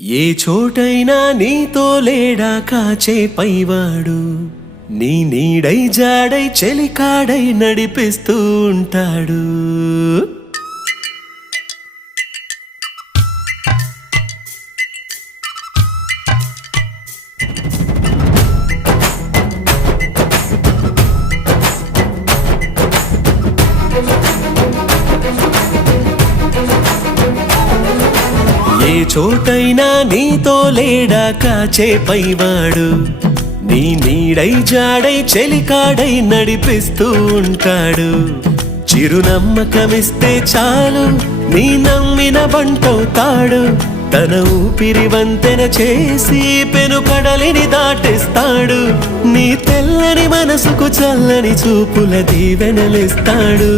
ఏ చోటైనా నీతో లేడా కాచే పైవాడు, నీ నీడై జాడై చెలికాడై నడిపిస్తూ ఉంటాడు. ఏ చోటైనా నీతో లేడా కాచే పైవాడు, నీ నీడై జాడై చెలికాడై నడిపిస్తూ ఉంటాడు. చిరునమ్మకమిస్తే చాలు నీ నమ్మిన బంటవుతాడు. తన ఊపిరి వంతెన చేసి పెను కడలిని దాటిస్తాడు. నీ తెల్లని మనసుకు చల్లని చూపుల దీవెనలిస్తాడు.